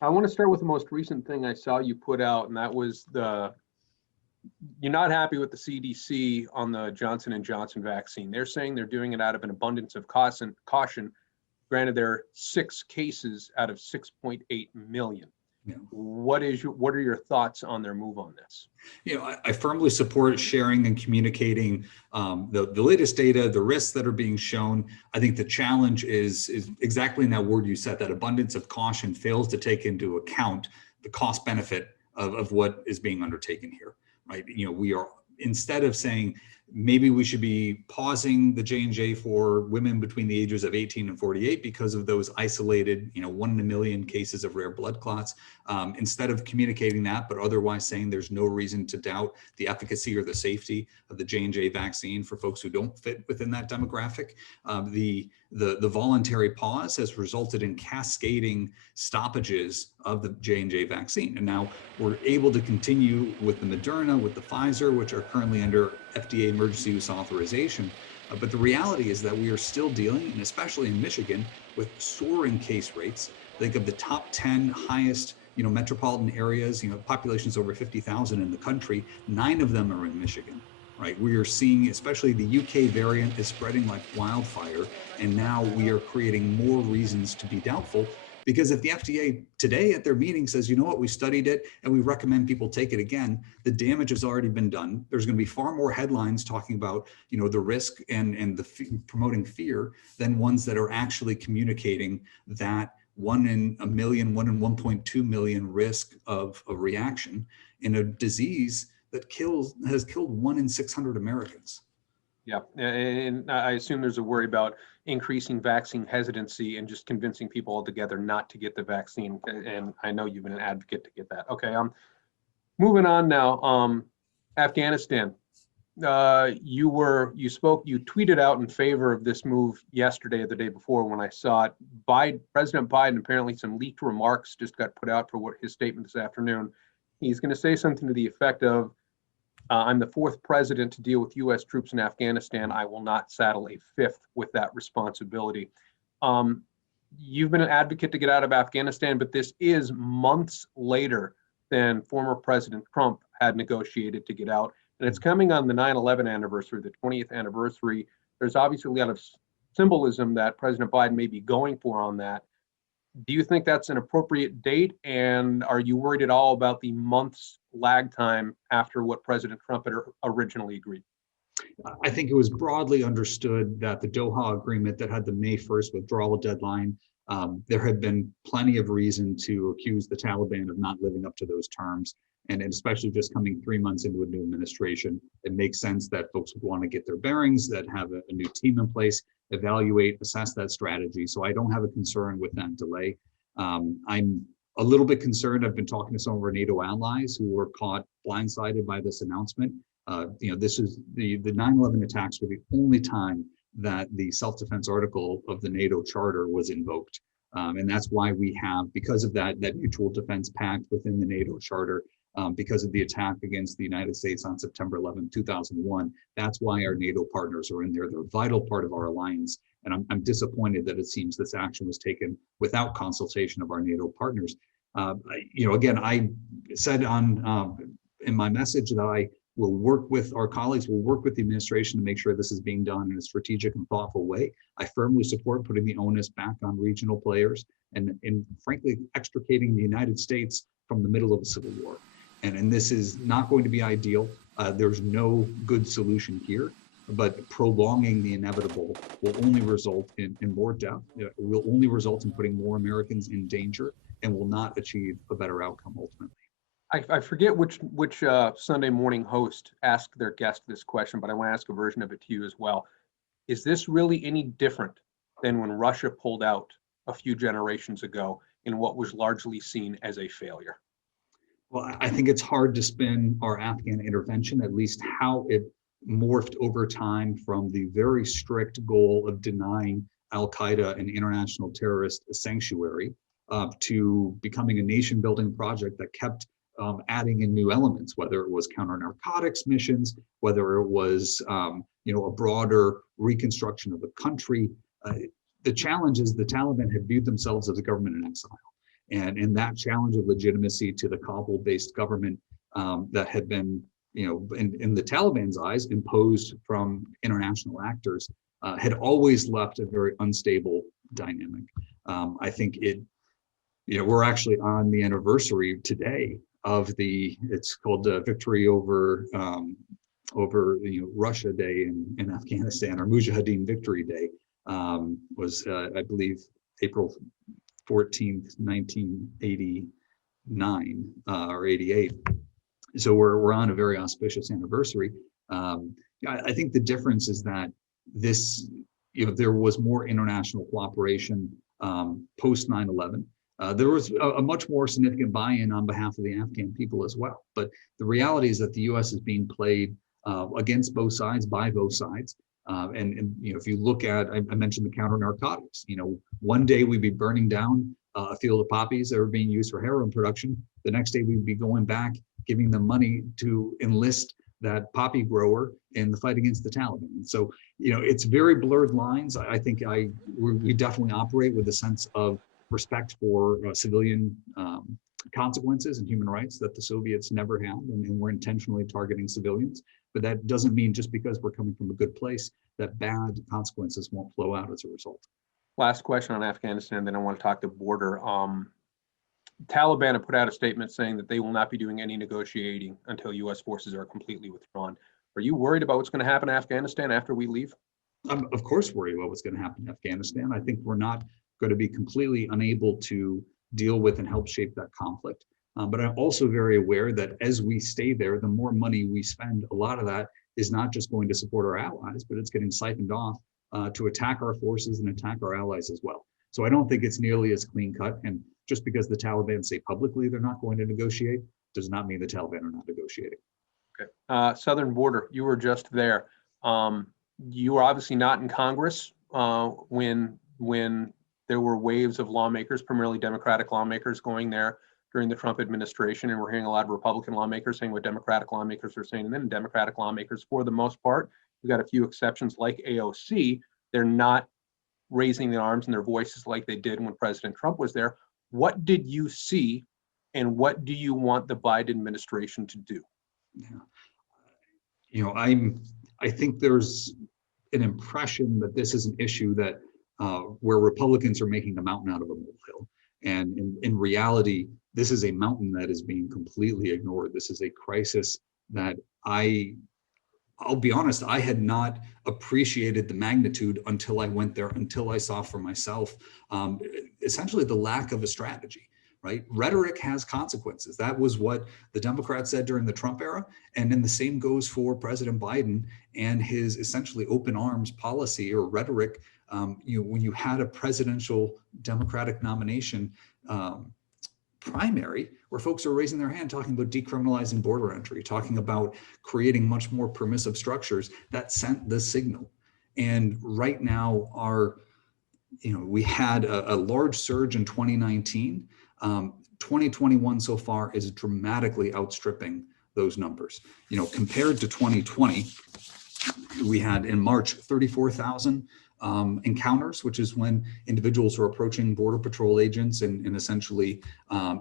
I want to start with the most recent thing I saw you put out, and that was you're not happy with the CDC on the Johnson and Johnson vaccine. They're saying they're doing it out of an abundance of caution. Granted, there are 6 cases out of 6.8 million. Yeah. What are your thoughts on their move on this? I firmly support sharing and communicating the latest data, the risks that are being shown. I think the challenge is exactly in that word you said, that abundance of caution fails to take into account the cost benefit of what is being undertaken here, right? We are, instead of saying maybe we should be pausing the J&J for women between the ages of 18 and 48 because of those isolated, 1 in a million cases of rare blood clots. Instead of communicating that, but otherwise saying there's no reason to doubt the efficacy or the safety of the J&J vaccine for folks who don't fit within that demographic. The voluntary pause has resulted in cascading stoppages of the J&J vaccine. And now we're able to continue with the Moderna, with the Pfizer, which are currently under FDA emergency use authorization. But the reality is that we are still dealing, and especially in Michigan, with soaring case rates. Think of the top 10 highest metropolitan areas, populations over 50,000 in the country, 9 of them are in Michigan, right? We are seeing, especially the UK variant is spreading like wildfire. And now we are creating more reasons to be doubtful, because if the FDA today at their meeting says, you know what, we studied it and we recommend people take it again, the damage has already been done. There's going to be far more headlines talking about, the risk and the promoting fear than ones that are actually communicating that 1 in a million, 1 in 1.2 million risk of a reaction in a disease that has killed 1 in 600 Americans. Yeah, and I assume there's a worry about increasing vaccine hesitancy and just convincing people altogether not to get the vaccine. And I know you've been an advocate to get that. Okay, moving on now. Afghanistan. You tweeted out in favor of this move yesterday or the day before when I saw it. President Biden, apparently some leaked remarks just got put out for what his statement this afternoon. He's going to say something to the effect of, I'm the 4th president to deal with U.S. troops in Afghanistan. I will not saddle a 5th with that responsibility. You've been an advocate to get out of Afghanistan, but this is months later than former President Trump had negotiated to get out. And it's coming on the 9/11 anniversary, the 20th anniversary. There's obviously a lot of symbolism that President Biden may be going for on that. Do you think that's an appropriate date? And are you worried at all about the months lag time after what President Trump had originally agreed? I think it was broadly understood that the Doha agreement that had the May 1st withdrawal deadline, there had been plenty of reason to accuse the Taliban of not living up to those terms. And especially just coming 3 months into a new administration, it makes sense that folks would want to get their bearings, that have a new team in place, evaluate, assess that strategy. So I don't have a concern with that delay. I'm a little bit concerned. I've been talking to some of our NATO allies who were caught blindsided by this announcement. This is the 9/11 attacks were the only time that the self-defense article of the NATO charter was invoked. And that's why we have, because of that mutual defense pact within the NATO charter, because of the attack against the United States on September 11, 2001. That's why our NATO partners are in there. They're a vital part of our alliance. And I'm disappointed that it seems this action was taken without consultation of our NATO partners. Again, I said in my message that I will work with our colleagues, we'll work with the administration to make sure this is being done in a strategic and thoughtful way. I firmly support putting the onus back on regional players and frankly, extricating the United States from the middle of a civil war. And this is not going to be ideal. There's no good solution here, but prolonging the inevitable will only result in more death. It will only result in putting more Americans in danger and will not achieve a better outcome ultimately. I forget which Sunday morning host asked their guest this question, but I want to ask a version of it to you as well. Is this really any different than when Russia pulled out a few generations ago in what was largely seen as a failure? Well, I think it's hard to spin our Afghan intervention, at least how it morphed over time from the very strict goal of denying Al-Qaeda an international terrorist sanctuary to becoming a nation-building project that kept adding in new elements, whether it was counter-narcotics missions, whether it was a broader reconstruction of the country. The challenge is the Taliban had viewed themselves as a government in exile. And that challenge of legitimacy to the Kabul-based government that had been, in the Taliban's eyes, imposed from international actors, had always left a very unstable dynamic. I think we're actually on the anniversary today of it's called Victory over Russia Day in Afghanistan, or Mujahideen Victory Day, was I believe April 14th, 1989 or 88. So we're on a very auspicious anniversary. I think the difference is that there was more international cooperation post 9/11. There was a much more significant buy-in on behalf of the Afghan people as well. But the reality is that the U.S. is being played against both sides, by both sides. And if you look at, I mentioned the counter narcotics. One day we'd be burning down a field of poppies that are being used for heroin production. The next day we'd be going back, giving them money to enlist that poppy grower in the fight against the Taliban. And so, it's very blurred lines. I think we definitely operate with a sense of respect for civilian consequences and human rights that the Soviets never had, and we're intentionally targeting civilians. But that doesn't mean just because we're coming from a good place that bad consequences won't flow out as a result. Last question on Afghanistan, then I want to talk the border. Taliban have put out a statement saying that they will not be doing any negotiating until U.S. forces are completely withdrawn. Are you worried about what's going to happen in Afghanistan after we leave? I'm of course worried about what's going to happen in Afghanistan. I think we're not going to be completely unable to deal with and help shape that conflict. But I'm also very aware that as we stay there, the more money we spend, a lot of that is not just going to support our allies, but it's getting siphoned off to attack our forces and attack our allies as well. So I don't think it's nearly as clean cut. And just because the Taliban say publicly they're not going to negotiate does not mean the Taliban are not negotiating. Okay. Southern border, you were just there. You were obviously not in Congress when there were waves of lawmakers, primarily Democratic lawmakers, going there during the Trump administration, and we're hearing a lot of Republican lawmakers saying what Democratic lawmakers are saying, and then Democratic lawmakers, for the most part, we've got a few exceptions like AOC, they're not raising their arms and their voices like they did when President Trump was there. What did you see, and what do you want the Biden administration to do? Yeah. I think there's an impression that this is an issue that where Republicans are making a mountain out of a molehill. And in reality, this is a mountain that is being completely ignored. This is a crisis that I'll be honest, I had not appreciated the magnitude until I went there, until I saw for myself, essentially the lack of a strategy, right? Rhetoric has consequences. That was what the Democrats said during the Trump era. And then the same goes for President Biden and his essentially open arms policy or rhetoric. When you had a presidential Democratic nomination primary where folks are raising their hand talking about decriminalizing border entry, talking about creating much more permissive structures, that sent the signal. And right now we had a large surge in 2019. 2021 so far is dramatically outstripping those numbers. Compared to 2020, we had in March 34,000 encounters, which is when individuals are approaching Border Patrol agents and essentially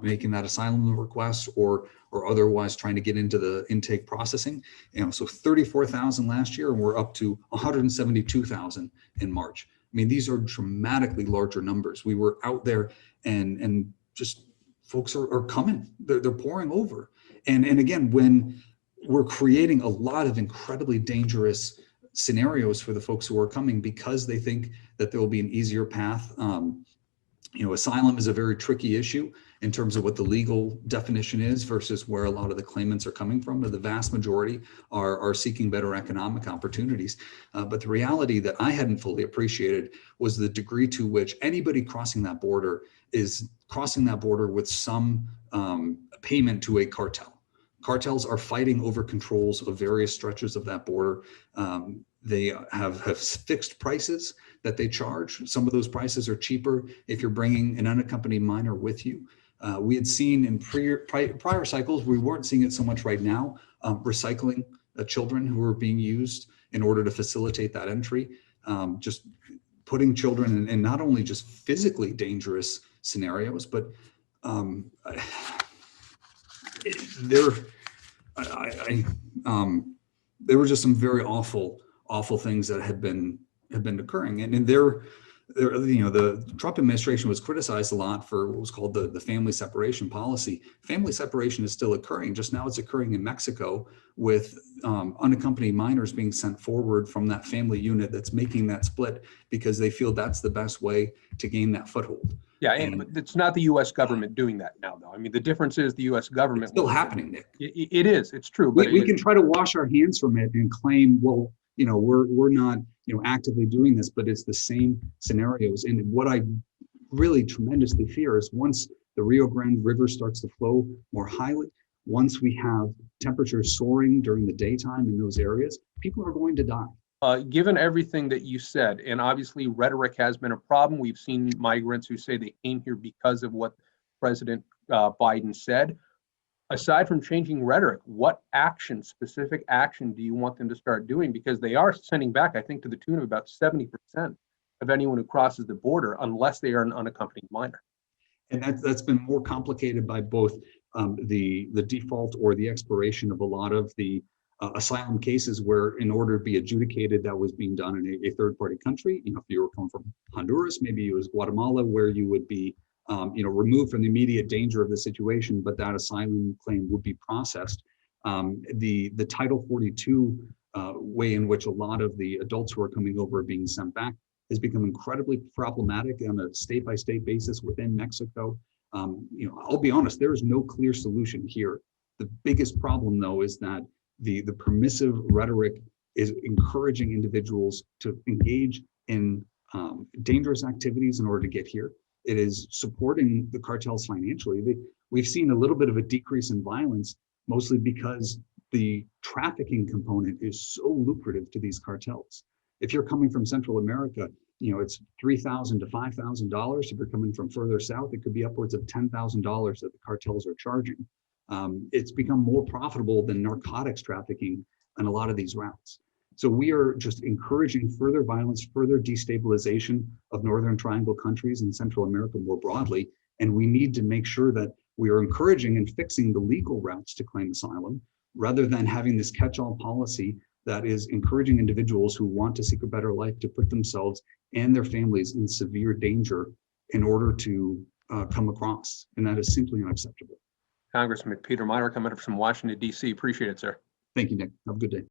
making that asylum request or otherwise trying to get into the intake processing. So 34,000 last year, and we're up to 172,000 in March. I mean, these are dramatically larger numbers. We were out there and just folks are coming, they're pouring over. And again, when we're creating a lot of incredibly dangerous scenarios for the folks who are coming because they think that there will be an easier path. Asylum is a very tricky issue in terms of what the legal definition is versus where a lot of the claimants are coming from. But the vast majority are seeking better economic opportunities. But the reality that I hadn't fully appreciated was the degree to which anybody crossing that border is crossing that border with some payment to a cartel. Cartels are fighting over controls of various stretches of that border. They have fixed prices that they charge. Some of those prices are cheaper if you're bringing an unaccompanied minor with you. We had seen in prior cycles, we weren't seeing it so much right now, recycling children who are being used in order to facilitate that entry. Just putting children in not only just physically dangerous scenarios, but there, there were just some very awful things that have been occurring, and you know, the Trump administration was criticized a lot for what was called the family separation policy. Family separation is still occurring, just now it's occurring in Mexico with unaccompanied minors being sent forward from that family unit that's making that split because they feel that's the best way to gain that foothold. Yeah, and it's not the U.S. government doing that now, though. I mean, the difference is the U.S. government. It's still happening, Nick. It is. It's true. But we can try to wash our hands from it and claim, well, you know, we're not, you know, actively doing this, but it's the same scenarios. And what I really tremendously fear is once the Rio Grande River starts to flow more highly, once we have temperatures soaring during the daytime in those areas, people are going to die. Given everything that you said, and obviously rhetoric has been a problem. We've seen migrants who say they came here because of what President Biden said. Aside from changing rhetoric, what action, specific action, do you want them to start doing? Because they are sending back, I think, to the tune of about 70% of anyone who crosses the border, unless they are an unaccompanied minor. And that's been more complicated by both the default or the expiration of a lot of the asylum cases where, in order to be adjudicated, that was being done in a third-party country. You know, if you were coming from Honduras, maybe it was Guatemala, where you would be, you know, removed from the immediate danger of the situation, but that asylum claim would be processed. The Title 42 way in which a lot of the adults who are coming over are being sent back has become incredibly problematic on a state-by-state basis within Mexico. You know, I'll be honest, there is no clear solution here. The biggest problem, though, is that the permissive rhetoric is encouraging individuals to engage in dangerous activities in order to get here. It is supporting the cartels financially. We've seen a little bit of a decrease in violence, mostly because the trafficking component is so lucrative to these cartels. If you're coming from Central America, you know, it's $3,000 to $5,000. If you're coming from further south, it could be upwards of $10,000 that the cartels are charging. It's become more profitable than narcotics trafficking on a lot of these routes. So we are just encouraging further violence, further destabilization of Northern Triangle countries and Central America more broadly. And we need to make sure that we are encouraging and fixing the legal routes to claim asylum, rather than having this catch-all policy that is encouraging individuals who want to seek a better life to put themselves and their families in severe danger in order to come across. And that is simply unacceptable. Congressman Peter Meijer coming up from Washington, D.C. Appreciate it, sir. Thank you, Nick. Have a good day.